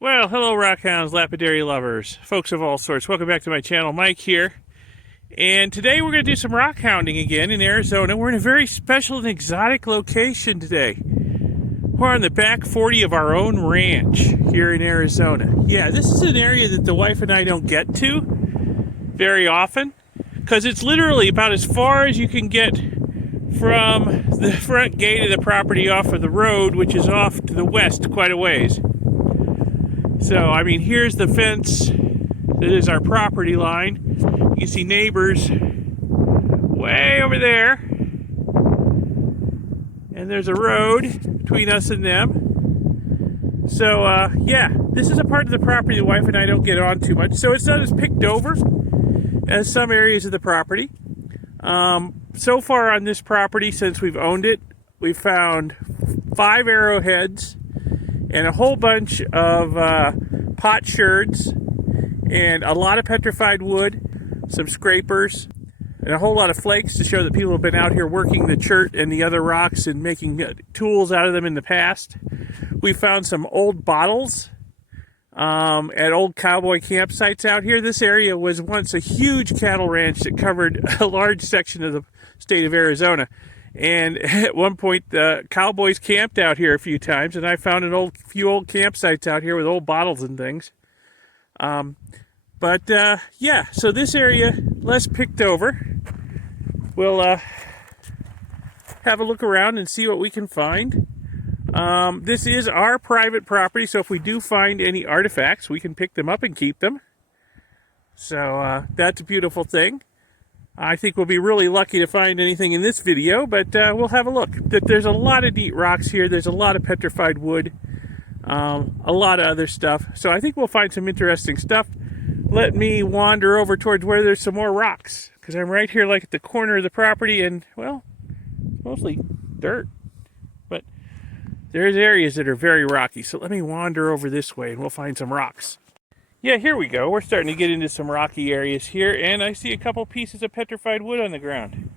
Well, hello Rockhounds, Lapidary lovers, folks of all sorts. Welcome back to my channel. Mike here. And today we're going to do some rockhounding again in Arizona. We're in a very special and exotic location today. We're on the back 40 of our own ranch here in Arizona. Yeah, this is an area that the wife and I don't get to very often because it's literally about as far as you can get from the front gate of the property off of the road, which is off to the west quite a ways. So, I mean, here's the fence that is our property line. You can see neighbors way over there. And there's a road between us and them. So, yeah, this is a part of the property the wife and I don't get on too much. So it's not as picked over as some areas of the property. So far on this property, since we've owned it, we've found 5 arrowheads and a whole bunch of pot sherds, and a lot of petrified wood, some scrapers, and a whole lot of flakes to show that people have been out here working the chert and the other rocks and making tools out of them in the past. We found some old bottles at old cowboy campsites out here. This area was once a huge cattle ranch that covered a large section of the state of Arizona. And at one point, the cowboys camped out here a few times, and I found a few old campsites out here with old bottles and things. Yeah, so this area, less picked over. We'll have a look around and see what we can find. This is our private property, so if we do find any artifacts, we can pick them up and keep them. So that's a beautiful thing. I think we'll be really lucky to find anything in this video, but we'll have a look. There's a lot of neat rocks here. There's a lot of petrified wood, a lot of other stuff. So I think we'll find some interesting stuff. Let me wander over towards where there's some more rocks, because I'm right here like at the corner of the property, and, well, mostly dirt. But there's areas that are very rocky, so let me wander over this way and we'll find some rocks. Yeah, here we go. We're starting to get into some rocky areas here, and I see a couple pieces of petrified wood on the ground.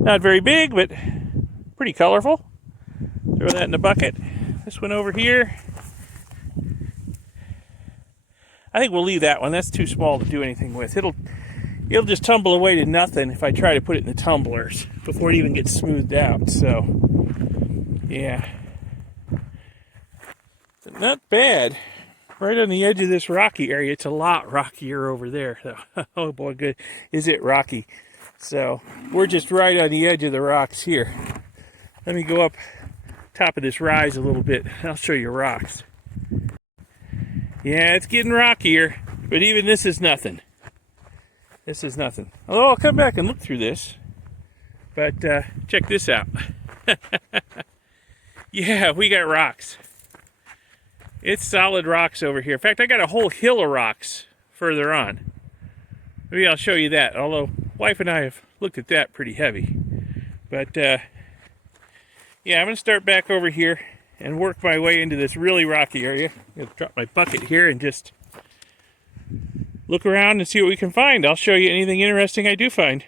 Not very big, but pretty colorful. Throw that in the bucket. This one over here. I think we'll leave that one. That's too small to do anything with. It'll just tumble away to nothing if I try to put it in the tumblers before it even gets smoothed out. So, yeah. Not bad. Right on the edge of this rocky area. It's a lot rockier over there. Oh boy, good. Is it rocky? So we're just right on the edge of the rocks here. Let me go up top of this rise a little bit. I'll show you rocks. Yeah, it's getting rockier, but even this is nothing. This is nothing. Although I'll come back and look through this. But check this out. Yeah, we got rocks. It's solid rocks over here. In fact, I got a whole hill of rocks further on. Maybe I'll show you that, although wife and I have looked at that pretty heavy. But, yeah, I'm going to start back over here and work my way into this really rocky area. I'm going to drop my bucket here and just look around and see what we can find. I'll show you anything interesting I do find.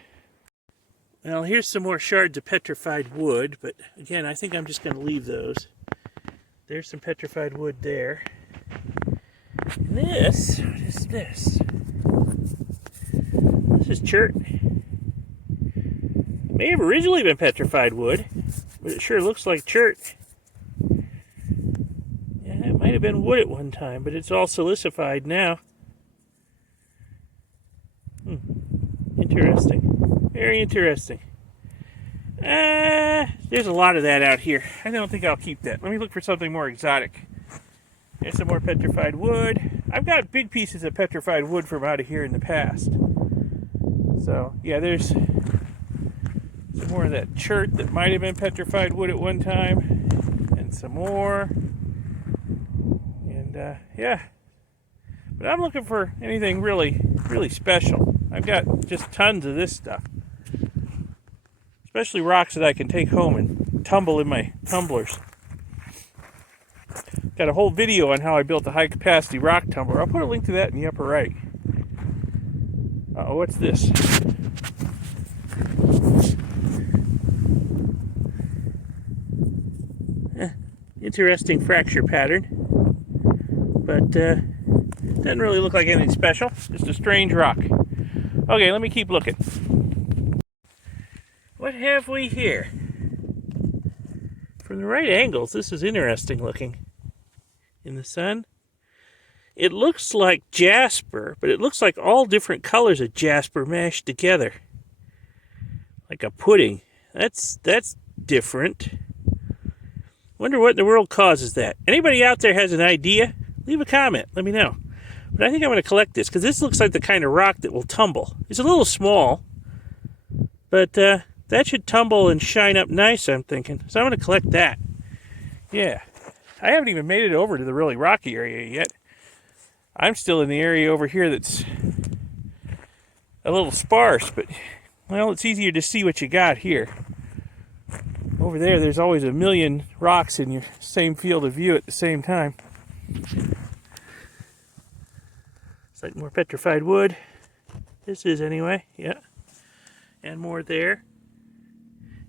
Well, here's some more shards of petrified wood, but again, I think I'm just going to leave those. There's some petrified wood there. And this, what is this? This is chert. May have originally been petrified wood, but it sure looks like chert. Yeah, it might have been wood at one time, but it's all silicified now. Interesting. Very interesting. There's a lot of that out here. I don't think I'll keep that. Let me look for something more exotic. There's some more petrified wood. I've got big pieces of petrified wood from out of here in the past. So, yeah, there's some more of that chert that might have been petrified wood at one time. And some more. And, yeah. But I'm looking for anything really, really special. I've got just tons of this stuff. Especially rocks that I can take home and tumble in my tumblers. Got a whole video on how I built a high-capacity rock tumbler. I'll put a link to that in the upper right. Uh-oh, what's this? interesting fracture pattern. But doesn't really look like anything special. Just a strange rock. Okay, let me keep looking. What have we here? From the right angles, this is interesting looking. In the sun. It looks like Jasper, but it looks like all different colors of Jasper mashed together. Like a pudding. That's different. Wonder what in the world causes that. Anybody out there has an idea? Leave a comment. Let me know. But I think I'm going to collect this because this looks like the kind of rock that will tumble. It's a little small, but that should tumble and shine up nice, I'm thinking. So I'm going to collect that. Yeah. I haven't even made it over to the really rocky area yet. I'm still in the area over here that's a little sparse, but, well, it's easier to see what you got here. Over there, there's always a million rocks in your same field of view at the same time. It's like more petrified wood. This is anyway, yeah. And more there.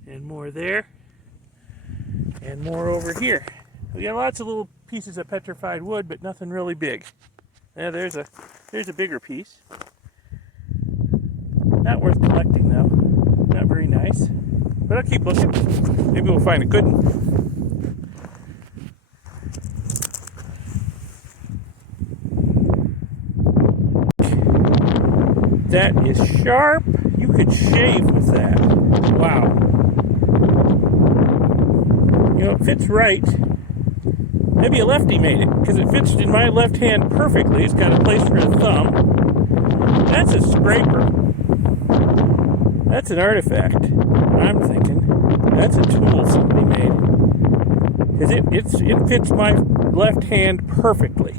And more there. And more over here. We got lots of little pieces of petrified wood, but nothing really big. Yeah, there's a bigger piece. Not worth collecting though. Not very nice. But I'll keep looking. Maybe we'll find a good one. That is sharp. You could shave with that. Wow. You know, it fits right. Maybe a lefty made it, because it fits in my left hand perfectly. It's got a place for a thumb. That's a scraper. That's an artifact. I'm thinking that's a tool somebody made. Because it fits my left hand perfectly.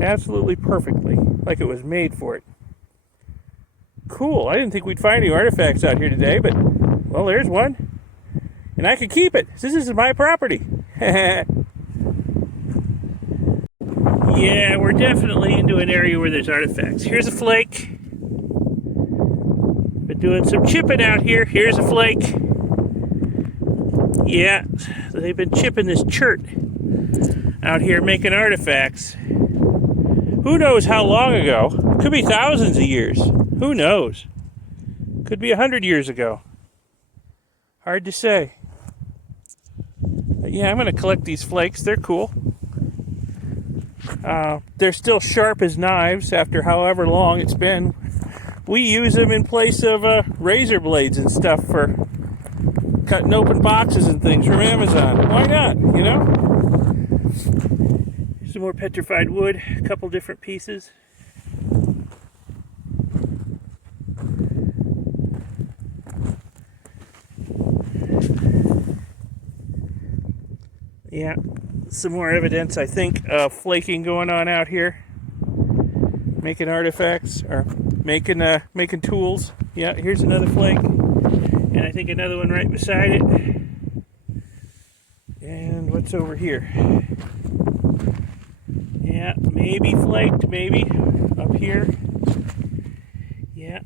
Absolutely perfectly. Like it was made for it. Cool. I didn't think we'd find any artifacts out here today, but, well, there's one. And I can keep it. This is my property. Yeah, we're definitely into an area where there's artifacts. Here's a flake. Been doing some chipping out here. Here's a flake. Yeah, they've been chipping this chert out here making artifacts. Who knows how long ago? Could be thousands of years. Who knows? Could be 100 years ago. Hard to say. But yeah, I'm going to collect these flakes. They're cool. They're still sharp as knives after however long it's been. We use them in place of razor blades and stuff for cutting open boxes and things from Amazon. Why not, you know? Some more petrified wood, a couple different pieces. Yeah, some more evidence, I think, of flaking going on out here. Making artifacts, or making tools. Yeah, here's another flake. And I think another one right beside it. And what's over here? Yeah, maybe flaked, maybe. Up here. Yeah.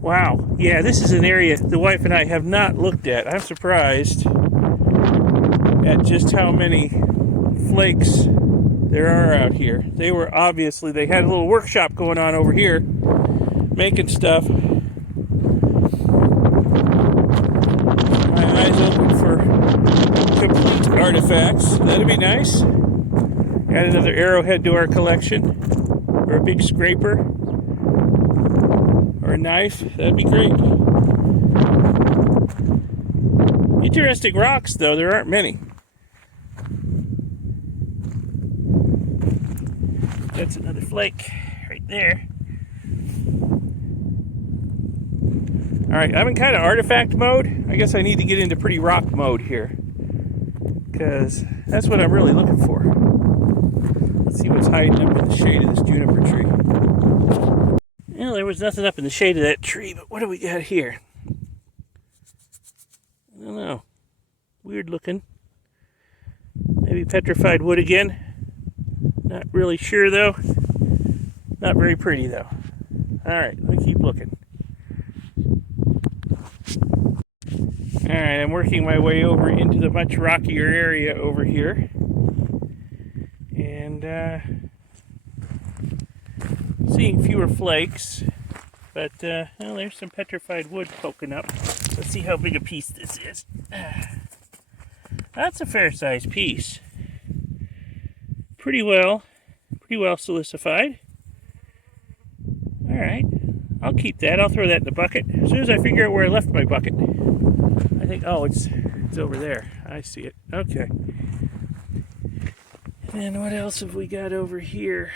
Wow. Yeah, this is an area the wife and I have not looked at. I'm surprised at just how many flakes there are out here. They had a little workshop going on over here, making stuff. My eyes open for complete artifacts. That'd be nice. Add another arrowhead to our collection, or a big scraper, or a knife. That'd be great. Interesting rocks, though. There aren't many. That's another flake right there. Alright, I'm in kind of artifact mode. I guess I need to get into pretty rock mode here, because that's what I'm really looking for. Let's see what's hiding up in the shade of this juniper tree. Well, there was nothing up in the shade of that tree, but what do we got here? I don't know. Weird looking. Maybe petrified wood again. Not really sure though. Not very pretty though. Alright, let me keep looking. Alright, I'm working my way over into the much rockier area over here. And seeing fewer flakes. But, well, there's some petrified wood poking up. Let's see how big a piece this is. That's a fair-sized piece. Pretty well silicified. Alright, I'll keep that. I'll throw that in the bucket. As soon as I figure out where I left my bucket. I think, oh, it's over there. I see it. Okay. And what else have we got over here?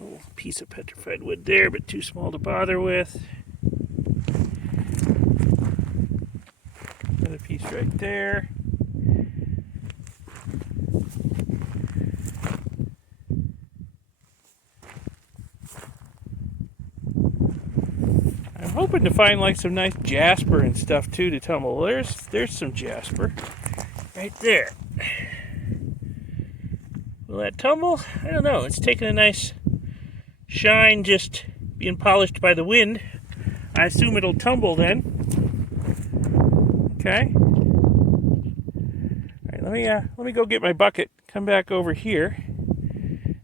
Oh, piece of petrified wood there, but too small to bother with. Another piece right there. I'm hoping to find like some nice Jasper and stuff too to tumble. There's some Jasper right there. Will that tumble? I don't know. It's taking a nice shine, just being polished by the wind. I assume it'll tumble then. Okay. All right, let me go get my bucket. Come back over here,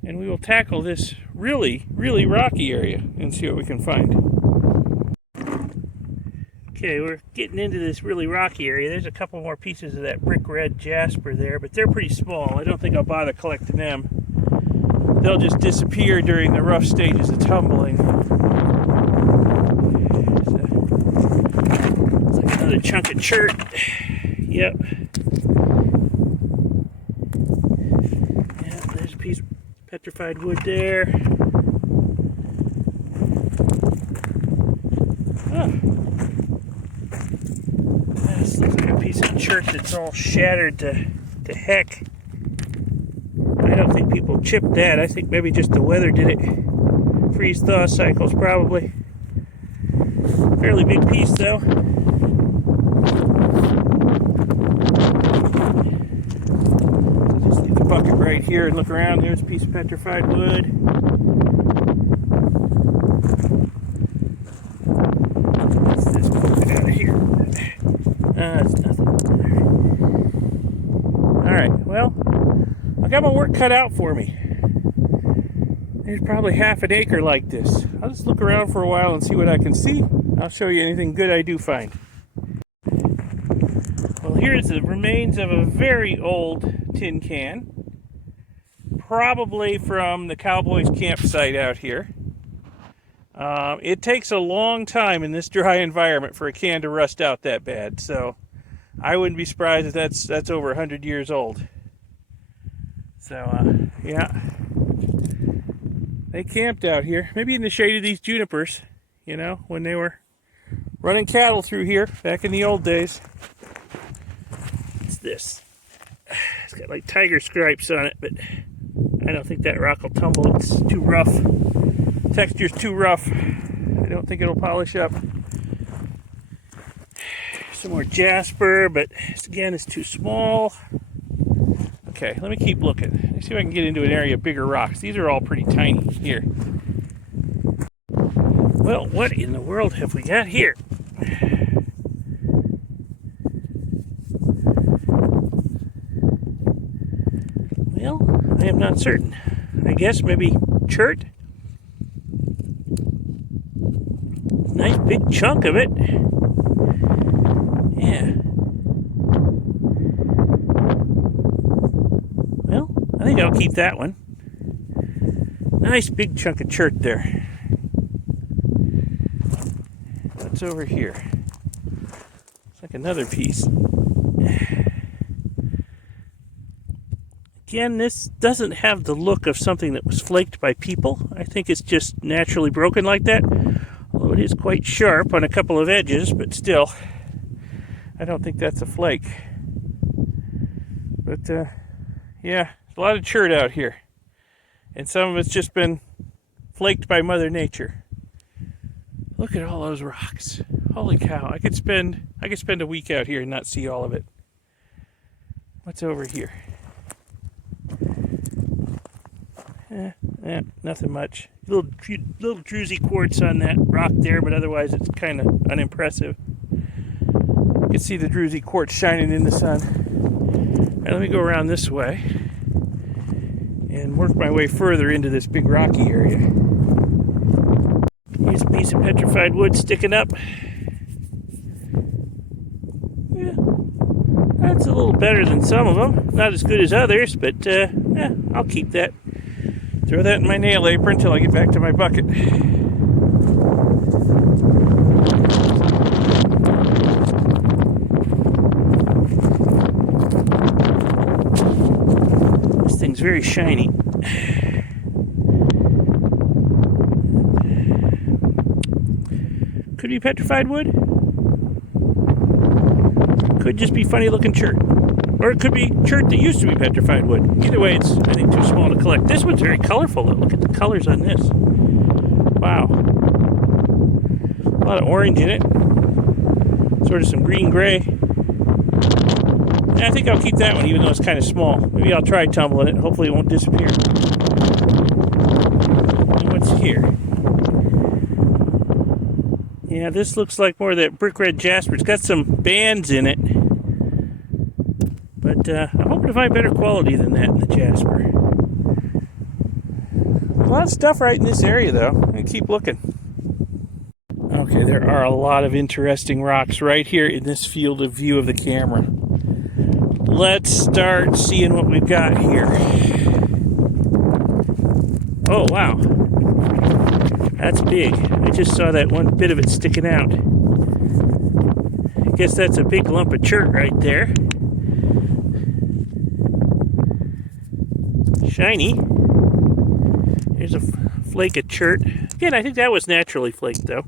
and we will tackle this really, really rocky area and see what we can find. Okay, we're getting into this really rocky area. There's a couple more pieces of that brick red Jasper there, but they're pretty small. I don't think I'll bother collecting them. They'll just disappear during the rough stages of tumbling. It's like another chunk of chert. Yep. Yeah, there's a piece of petrified wood there. Oh. This looks like a piece of chert that's all shattered to heck. I don't think people chipped that. I think maybe just the weather did it. Freeze-thaw cycles, probably. Fairly big piece, though. Just leave the bucket right here and look around. There's a piece of petrified wood. What's this poking out of here? It's nothing. Alright, well, I got my work cut out for me. There's probably half an acre like this. I'll just look around for a while and see what I can see. I'll show you anything good I do find. Well, here's the remains of a very old tin can. Probably from the Cowboys campsite out here. It takes a long time in this dry environment for a can to rust out that bad, so I wouldn't be surprised if that's over 100 years old. So, yeah. They camped out here, maybe in the shade of these junipers, you know, when they were running cattle through here back in the old days. What's this? It's got like tiger stripes on it, but I don't think that rock will tumble. It's too rough. Texture's too rough. I don't think it'll polish up. Some more Jasper, but again, it's too small. Okay, let me keep looking. Let me see if I can get into an area of bigger rocks. These are all pretty tiny here. Well, what in the world have we got here? Well, I am not certain. I guess maybe chert? Nice big chunk of it. Yeah. Well, I think I'll keep that one. Nice big chunk of chert there. What's over here? It's like another piece. Again, this doesn't have the look of something that was flaked by people. I think it's just naturally broken like that. Although it is quite sharp on a couple of edges, but still, I don't think that's a flake. But, yeah, there's a lot of chert out here. And some of it's just been flaked by Mother Nature. Look at all those rocks. Holy cow, I could spend a week out here and not see all of it. What's over here? Nothing much. Little druzy quartz on that rock there, but otherwise it's kind of unimpressive. You can see the druzy quartz shining in the sun. All right, let me go around this way and work my way further into this big rocky area. Here's a piece of petrified wood sticking up. Yeah, that's a little better than some of them. Not as good as others, but yeah, I'll keep that. Throw that in my nail apron until I get back to my bucket. This thing's very shiny. Could be petrified wood. Could just be funny looking chert. Or it could be chert that used to be petrified wood. Either way, it's, I think, too small to collect. This one's very colorful, though. Look at the colors on this. Wow. A lot of orange in it. Sort of some green-gray. I think I'll keep that one, even though it's kind of small. Maybe I'll try tumbling it. Hopefully it won't disappear. And what's here? Yeah, this looks like more of that brick red jasper. It's got some bands in it. But I'm hoping to find better quality than that in the jasper. A lot of stuff right in this area, though. I'm going to keep looking. Okay, there are a lot of interesting rocks right here in this field of view of the camera. Let's start seeing what we've got here. Oh, wow. That's big. I just saw that one bit of it sticking out. I guess that's a big lump of chert right there. Shiny. Here's a flake of chert. Again, I think that was naturally flaked, though.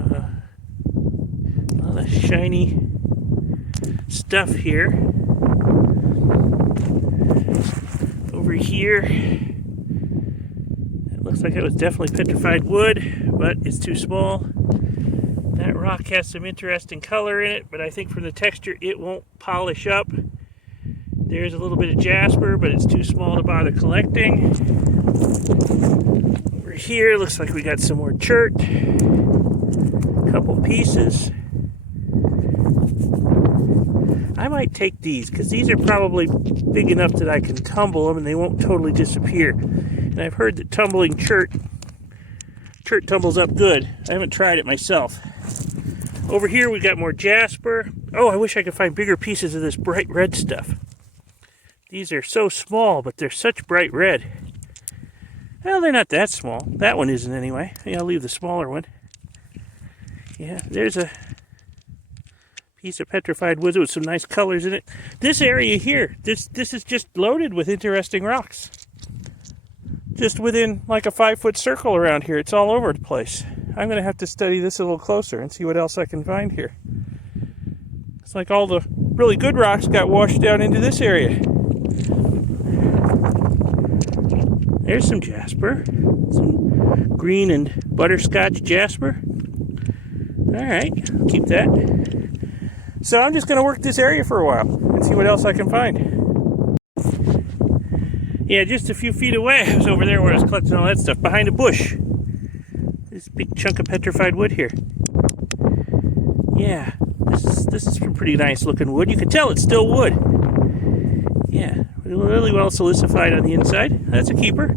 A lot of shiny stuff here. Over here. It looks like it was definitely petrified wood, but it's too small. That rock has some interesting color in it, but I think from the texture it won't polish up. There's a little bit of jasper, but it's too small to bother collecting. Over here, looks like we got some more chert. A couple pieces. I might take these, because these are probably big enough that I can tumble them and they won't totally disappear. And I've heard that tumbling chert tumbles up good. I haven't tried it myself. Over here, we got more jasper. Oh, I wish I could find bigger pieces of this bright red stuff. These are so small, but they're such bright red. Well, they're not that small. That one isn't anyway. Yeah, I'll leave the smaller one. Yeah, there's a piece of petrified wood with some nice colors in it. This area here, this is just loaded with interesting rocks. Just within like a 5-foot circle around here. It's all over the place. I'm going to have to study this a little closer and see what else I can find here. It's like all the really good rocks got washed down into this area. There's some jasper. Some green and butterscotch jasper. Alright, I'll keep that. So I'm just going to work this area for a while and see what else I can find. Yeah, just a few feet away, I was over there where I was collecting all that stuff, behind a bush. This big chunk of petrified wood here. Yeah, this is some pretty nice looking wood. You can tell it's still wood. Yeah, really well silicified on the inside. That's a keeper.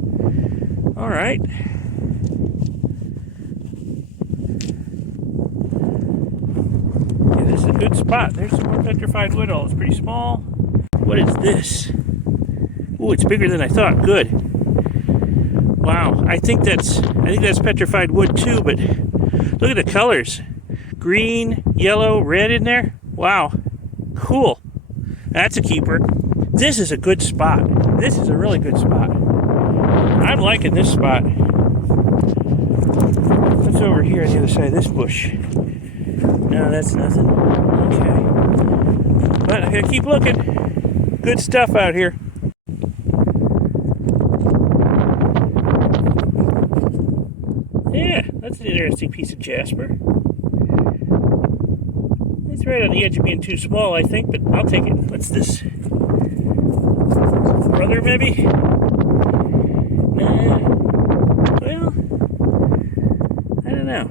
All right. Yeah, this is a good spot. There's some more petrified wood. Oh, it's pretty small. What is this? Oh, it's bigger than I thought. Good. Wow, I think that's petrified wood too. But look at the colors: green, yellow, red in there. Wow, cool. That's a keeper. This is a good spot. This is a really good spot. I'm liking this spot. What's over here on the other side of this bush? No, that's nothing. Okay. But I gotta keep looking. Good stuff out here. Yeah, that's an interesting piece of jasper. It's right on the edge of being too small, I think, but I'll take it. What's this? Brother, maybe? Nah. Well, I don't know.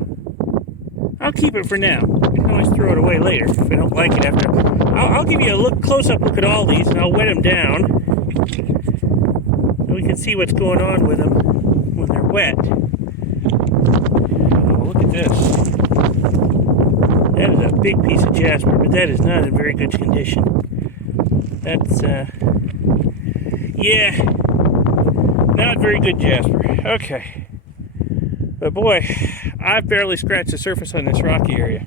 I'll keep it for now. I can always throw it away later if I don't like it after. I'll give you a close-up look at all these, and I'll wet them down. So we can see what's going on with them when they're wet. Oh, look at this. That is a big piece of Jasper, but that is not in very good condition. That's, yeah, not very good Jasper. Okay. But boy, I've barely scratched the surface on this rocky area.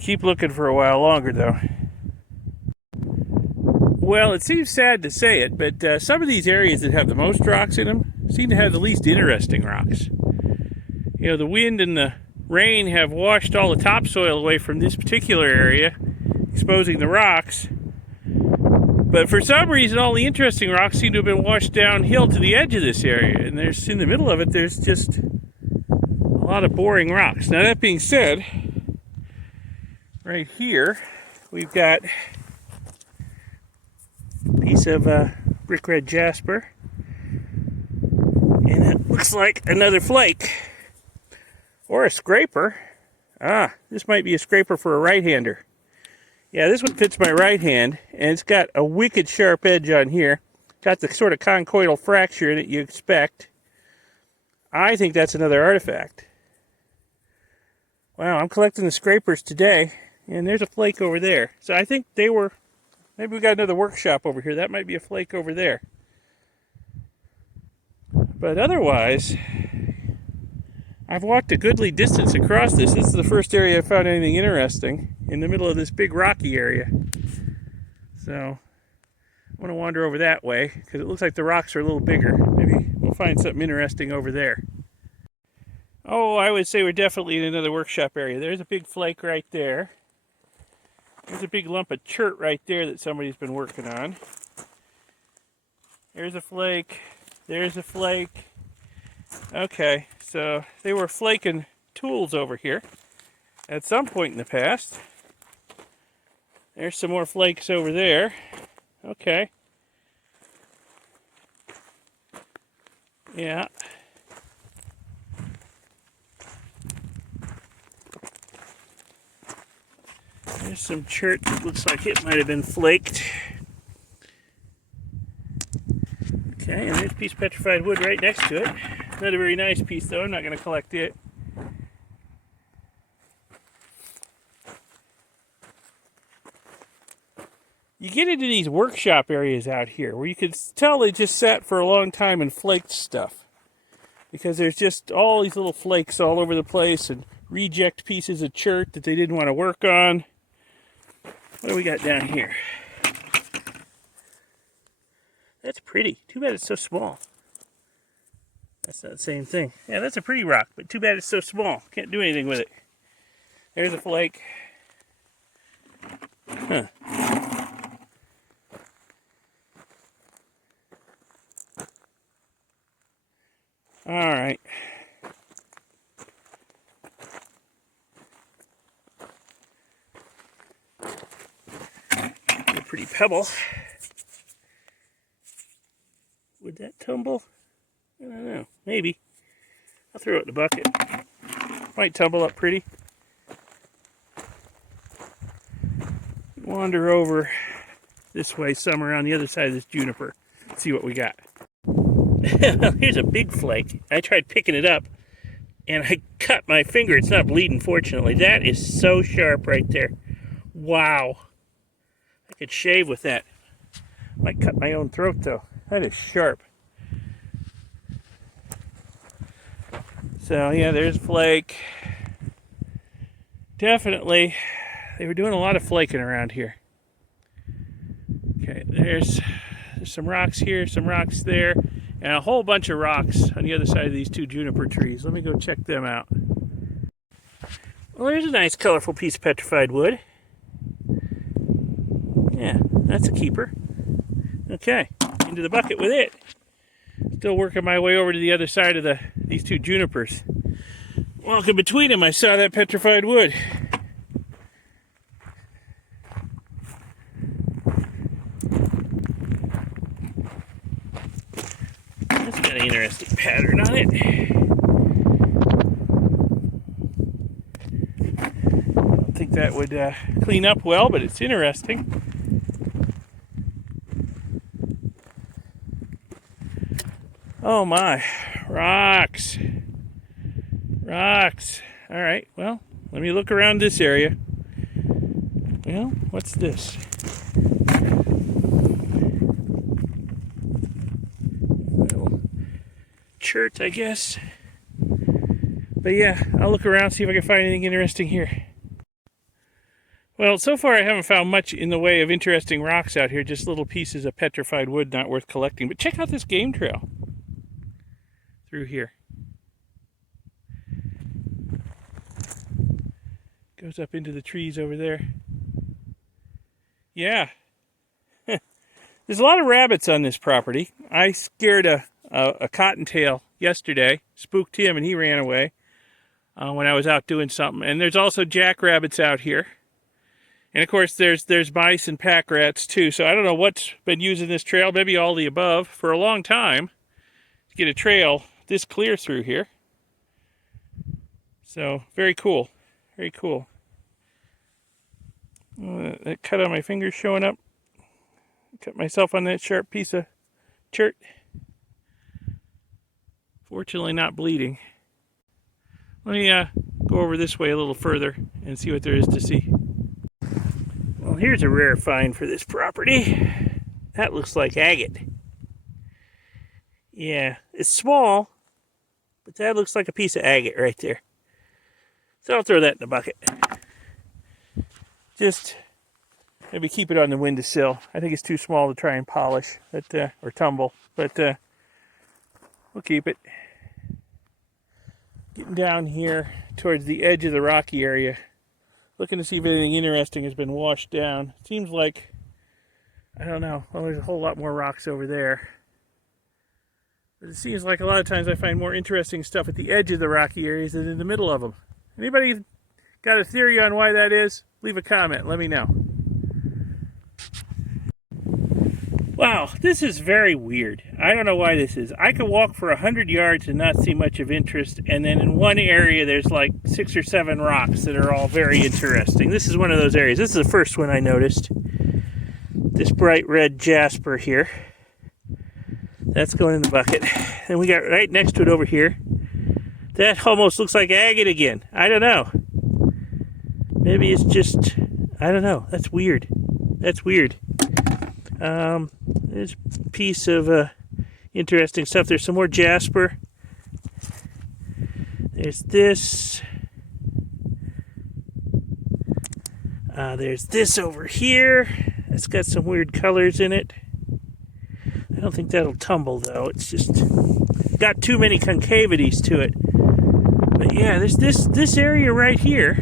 Keep looking for a while longer, though. Well, it seems sad to say it, but some of these areas that have the most rocks in them seem to have the least interesting rocks. You know, the wind and the rain have washed all the topsoil away from this particular area, exposing the rocks. But for some reason, all the interesting rocks seem to have been washed downhill to the edge of this area. And there's, in the middle of it, there's just a lot of boring rocks. Now, that being said, right here, we've got a piece of brick red Jasper. And it looks like another flake. Or a scraper. Ah, this might be a scraper for a right-hander. Yeah, this one fits my right hand, and it's got a wicked sharp edge on here. Got the sort of conchoidal fracture in it you expect. I think that's another artifact. Wow, I'm collecting the scrapers today, and there's a flake over there. So I think they were, maybe we got another workshop over here. That might be a flake over there. But otherwise, I've walked a goodly distance across this. This is the first area I found anything interesting, in the middle of this big rocky area. So I want to wander over that way because it looks like the rocks are a little bigger. Maybe we'll find something interesting over there. Oh, I would say we're definitely in another workshop area. There's a big flake right there. There's a big lump of chert right there that somebody's been working on. There's a flake. There's a flake. Okay, so they were flaking tools over here at some point in the past. There's some more flakes over there. Okay. Yeah. There's some chert that looks like it might have been flaked. Okay, and there's a piece of petrified wood right next to it. Not a very nice piece, though. I'm not going to collect it. You get into these workshop areas out here where you can tell they just sat for a long time and flaked stuff. Because there's just all these little flakes all over the place and reject pieces of chert that they didn't want to work on. What do we got down here? That's pretty. Too bad it's so small. That's not the same thing. Yeah, that's a pretty rock, but too bad it's so small. Can't do anything with it. There's a flake. Huh. All right. A pretty pebble. Would that tumble? I don't know. Maybe. I'll throw it in the bucket. Might tumble up pretty. Wander over this way, somewhere on the other side of this juniper. See what we got. Here's a big flake. I tried picking it up, and I cut my finger. It's not bleeding, fortunately. That is so sharp right there. Wow. I could shave with that. Might cut my own throat, though. That is sharp. So, yeah, there's a flake. Definitely, they were doing a lot of flaking around here. Okay, there's some rocks here, some rocks there, and a whole bunch of rocks on the other side of these two juniper trees. Let me go check them out. Well, there's a nice colorful piece of petrified wood. Yeah, that's a keeper. Okay, into the bucket with it. Still working my way over to the other side of these two junipers. Walking between them, I saw that petrified wood. That's got an interesting pattern on it. that would clean up well, but it's interesting. Oh my, rocks. Rocks. All right, well, let me look around this area. Well, what's this? Little chert, I guess. But yeah, I'll look around, see if I can find anything interesting here. Well, so far I haven't found much in the way of interesting rocks out here, just little pieces of petrified wood not worth collecting. But check out this game trail through here. Goes up into the trees over there. Yeah. There's a lot of rabbits on this property. I scared a cottontail yesterday, spooked him, and he ran away when I was out doing something. And there's also jackrabbits out here. And of course there's mice and pack rats too. So I don't know what's been using this trail, maybe all the above, for a long time to get a trail this clear through here. So very cool. Very cool. That cut on my finger showing up. Cut myself on that sharp piece of chert. Fortunately not bleeding. Let me go over this way a little further and see what there is to see. Well, here's a rare find for this property. That looks like agate. Yeah, it's small, but that looks like a piece of agate right there. So I'll throw that in the bucket. Just maybe keep it on the windowsill. I think it's too small to try and polish or tumble, but we'll keep it. Getting down here towards the edge of the rocky area, looking to see if anything interesting has been washed down. Seems like, I don't know, well, there's a whole lot more rocks over there. But it seems like a lot of times I find more interesting stuff at the edge of the rocky areas than in the middle of them. Anybody got a theory on why that is? Leave a comment, let me know. Wow, this is very weird. I don't know why this is. I could walk for 100 yards and not see much of interest, and then in one area there's like 6 or 7 rocks that are all very interesting. This is one of those areas. This is the first one I noticed. This bright red Jasper here. That's going in the bucket. And we got right next to it over here. That almost looks like agate again. I don't know. Maybe it's just, I don't know. That's weird. That's weird. There's a piece of interesting stuff. There's some more Jasper. There's this. There's this over here. It's got some weird colors in it. I don't think that'll tumble though. It's just got too many concavities to it. But yeah, there's this area right here.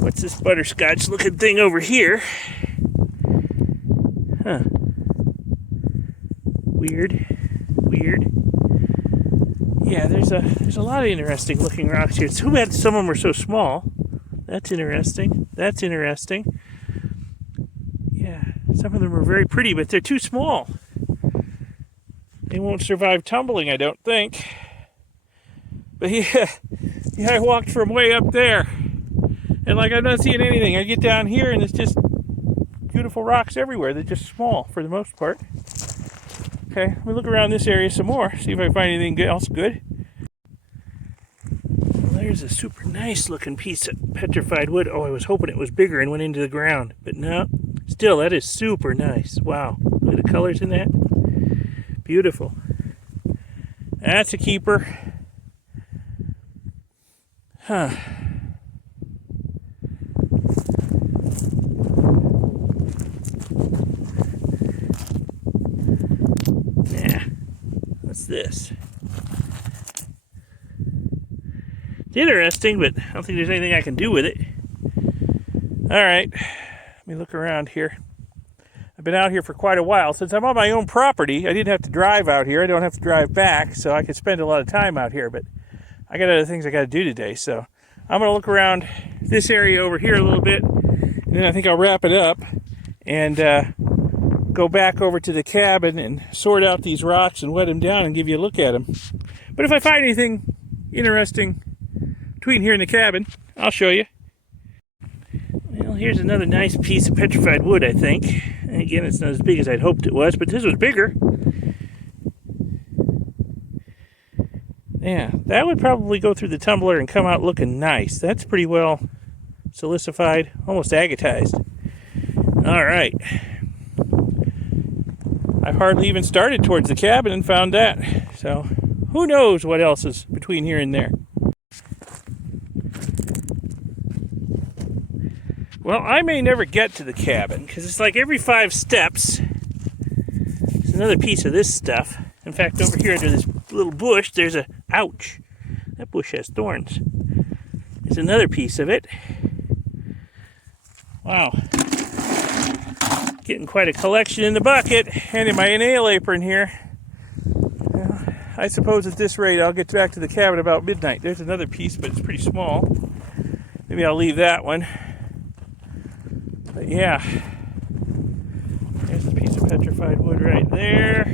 What's this butterscotch looking thing over here? Huh. Weird. Yeah, there's a lot of interesting looking rocks here. Too bad some of them are so small. That's interesting. That's interesting. Yeah, some of them are very pretty, but they're too small. They won't survive tumbling, I don't think. But yeah, I walked from way up there. And like I'm not seeing anything. I get down here and it's just beautiful rocks everywhere. They're just small for the most part. Okay, let me look around this area some more, see if I find anything else good. Well, there's a super nice looking piece of petrified wood. Oh, I was hoping it was bigger and went into the ground. But no, still, that is super nice. Wow, look at the colors in that. Beautiful. That's a keeper. Huh. Yeah. What's this? It's interesting, but I don't think there's anything I can do with it. Alright. Let me look around here. I've been out here for quite a while. Since I'm on my own property, I didn't have to drive out here. I don't have to drive back, so I could spend a lot of time out here, but I got other things I got to do today, so I'm going to look around this area over here a little bit, and then I think I'll wrap it up and go back over to the cabin and sort out these rocks and wet them down and give you a look at them. But if I find anything interesting between here and the cabin, I'll show you. here's another nice piece of petrified wood, I think. And again, it's not as big as I'd hoped it was, but this was bigger. Yeah, that would probably go through the tumbler and come out looking nice. That's pretty well silicified, almost agatized. All right. I've hardly even started towards the cabin and found that. So, who knows what else is between here and there. Well, I may never get to the cabin, because it's like every 5 steps, there's another piece of this stuff. In fact, over here under this little bush, there's a, ouch, that bush has thorns. There's another piece of it. Wow. Getting quite a collection in the bucket, and in my nail apron here. Well, I suppose at this rate, I'll get back to the cabin about midnight. There's another piece, but it's pretty small. Maybe I'll leave that one. But yeah, there's a piece of petrified wood right there.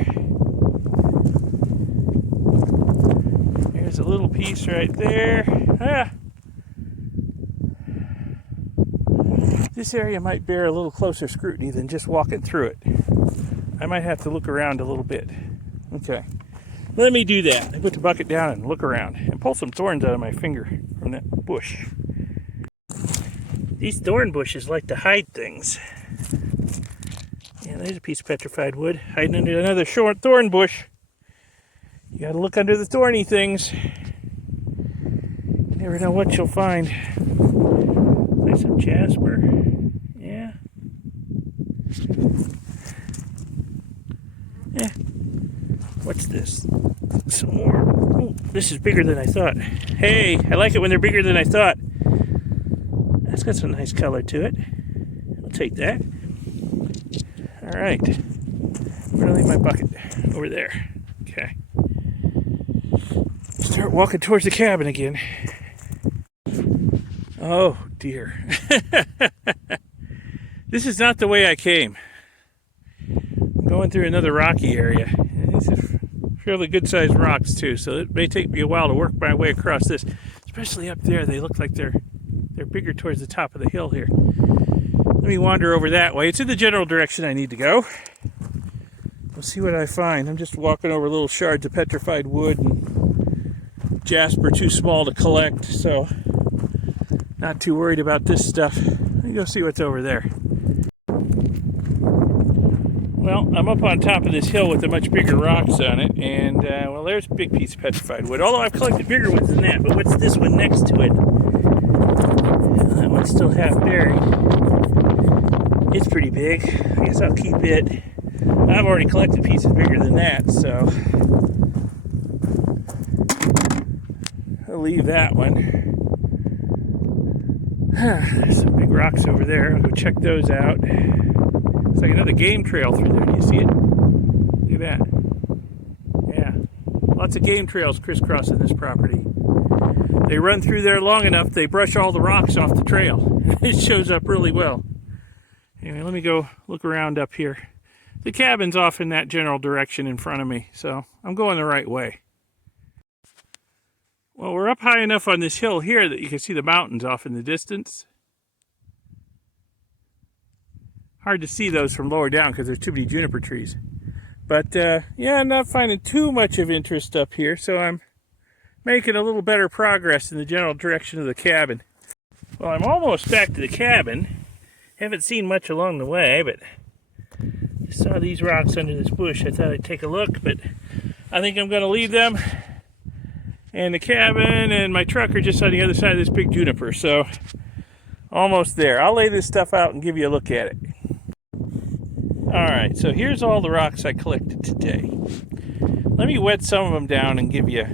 There's a little piece right there. Ah. This area might bear a little closer scrutiny than just walking through it. I might have to look around a little bit. Okay, let me do that. I put the bucket down and look around and pull some thorns out of my finger from that bush. These thorn bushes like to hide things. Yeah, there's a piece of petrified wood hiding under another short thorn bush. You gotta look under the thorny things. You never know what you'll find. Like some Jasper. Yeah. Yeah. What's this? Some more. Oh, this is bigger than I thought. Hey, I like it when they're bigger than I thought. That's got some nice color to it. I'll take that. All right. I'm gonna leave my bucket over there. Okay. Start walking towards the cabin again. Oh dear. This is not the way I came. I'm going through another rocky area. These are fairly good sized rocks too, so it may take me a while to work my way across this. Especially up there, they look like they're bigger towards the top of the hill here. Let me wander over that way. It's in the general direction I need to go. We'll see what I find. I'm just walking over little shards of petrified wood and Jasper too small to collect, so not too worried about this stuff. Let me go see what's over there. Well, I'm up on top of this hill with the much bigger rocks on it, and well, there's a big piece of petrified wood. Although I've collected bigger ones than that, but what's this one next to it? That one's still half buried. It's pretty big. I guess I'll keep it. I've already collected pieces bigger than that, so I'll leave that one. There's some big rocks over there. I'll go check those out. It's like another game trail through there. Do you see it? Look at that. Yeah. Lots of game trails crisscrossing this property. They run through there long enough, they brush all the rocks off the trail. It shows up really well. Anyway, let me go look around up here. The cabin's off in that general direction in front of me, so I'm going the right way. Well, we're up high enough on this hill here that you can see the mountains off in the distance. Hard to see those from lower down because there's too many juniper trees. But yeah, I'm not finding too much of interest up here, so I'm making a little better progress in the general direction of the cabin. Well, I'm almost back to the cabin. Haven't seen much along the way, but I saw these rocks under this bush. I thought I'd take a look, but I think I'm going to leave them. And the cabin and my truck are just on the other side of this big juniper, so almost there. I'll lay this stuff out and give you a look at it. Alright, so here's all the rocks I collected today. Let me wet some of them down and give you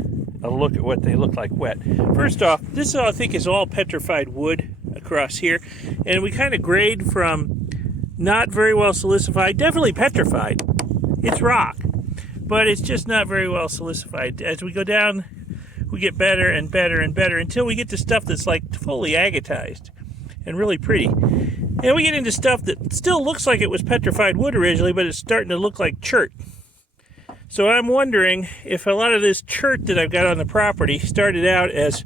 a look at what they look like wet. First off, this I think is all petrified wood across here, and we kind of grade from not very well silicified, definitely petrified. It's rock, but it's just not very well silicified. As we go down, we get better and better and better until we get to stuff that's like fully agatized and really pretty. And we get into stuff that still looks like it was petrified wood originally, but it's starting to look like chert. So I'm wondering if a lot of this chert that I've got on the property started out as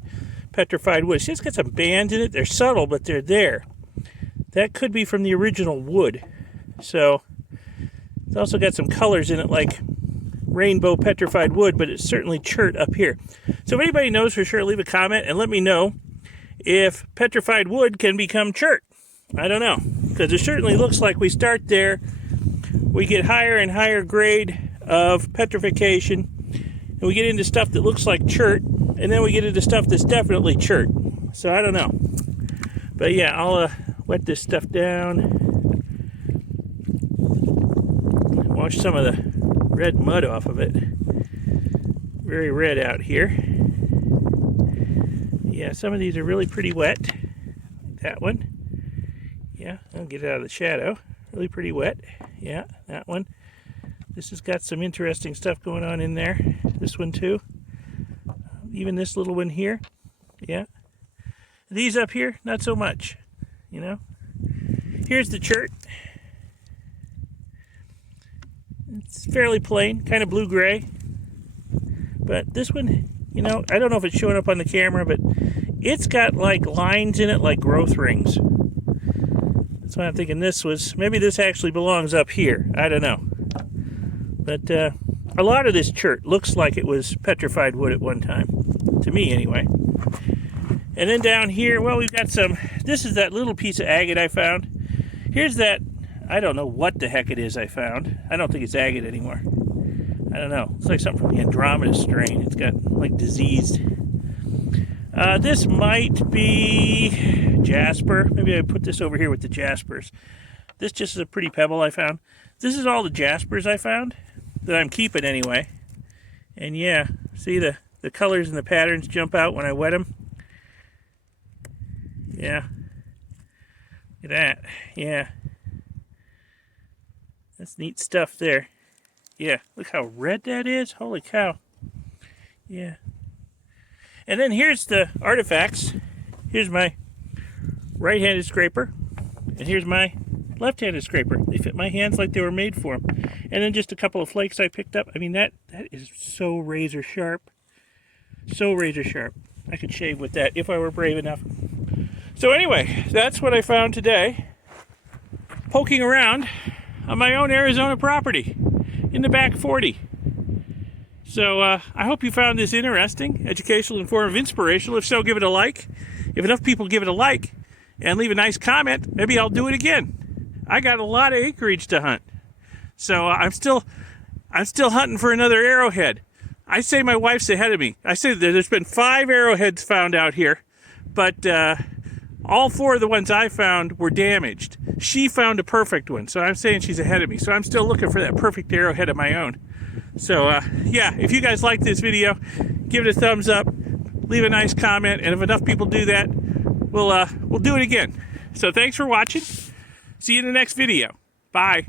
petrified wood. See, it's got some bands in it. They're subtle, but they're there. that could be from the original wood. So it's also got some colors in it like rainbow petrified wood, but it's certainly chert up here. So if anybody knows for sure, leave a comment and let me know if petrified wood can become chert. I don't know, because it certainly looks like we start there, we get higher and higher grade of petrification, and we get into stuff that looks like chert, and then we get into stuff that's definitely chert. So I don't know. But yeah, I'll wet this stuff down. Wash some of the red mud off of it. Very red out here. Yeah, some of these are really pretty wet. Like that one. Yeah, I'll get it out of the shadow. Really pretty wet. Yeah, that one. This has got some interesting stuff going on in there. This one too. Even this little one here. Yeah. These up here, not so much. You know. Here's the chert. It's fairly plain, kind of blue-gray. But this one, you know, I don't know if it's showing up on the camera, but it's got like lines in it like growth rings. That's why I'm thinking this was, maybe this actually belongs up here. I don't know. But a lot of this chert looks like it was petrified wood at one time. To me, anyway. And then down here, well, we've got some, this is that little piece of agate I found. Here's that, I don't know what the heck it is I found. I don't think it's agate anymore. I don't know. It's like something from the Andromeda strain. It's got, like, diseased. This might be Jasper. Maybe I put this over here with the Jaspers. This just is a pretty pebble I found. This is all the Jaspers I found that I'm keeping anyway. And yeah, see the colors and the patterns jump out when I wet them? Yeah. Look at that. Yeah. That's neat stuff there. Yeah, look how red that is. Holy cow. Yeah. And then here's the artifacts. Here's my right-handed scraper. And here's my left-handed scraper. They fit my hands like they were made for them. And then just a couple of flakes I picked up. I mean, that is so razor sharp. So razor sharp. I could shave with that if I were brave enough. So anyway, that's what I found today. Poking around on my own Arizona property in the back 40. So I hope you found this interesting, educational, informative, inspirational. If so, give it a like. If enough people give it a like and leave a nice comment, maybe I'll do it again. I got a lot of acreage to hunt. So I'm still hunting for another arrowhead. I say my wife's ahead of me. I say there's been 5 arrowheads found out here, but all 4 of the ones I found were damaged. She found a perfect one, so I'm saying she's ahead of me. So I'm still looking for that perfect arrowhead of my own. So yeah, if you guys like this video, give it a thumbs up, leave a nice comment, and if enough people do that, we'll do it again. So thanks for watching. See you in the next video. Bye.